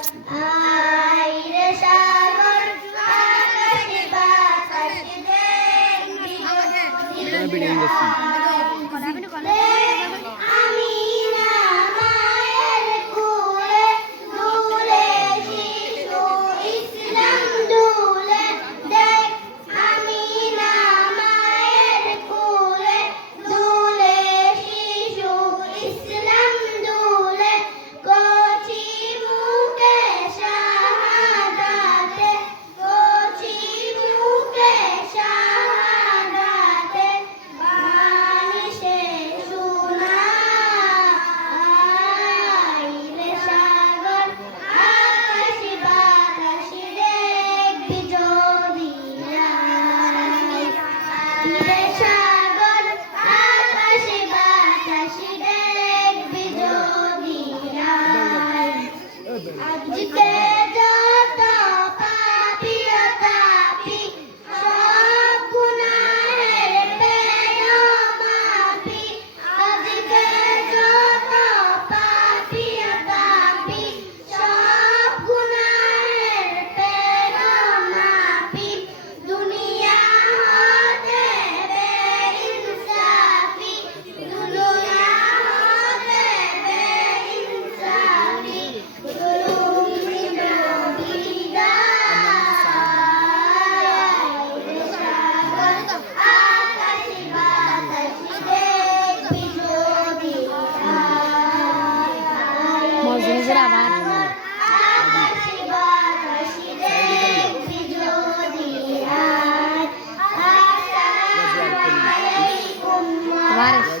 i. વારે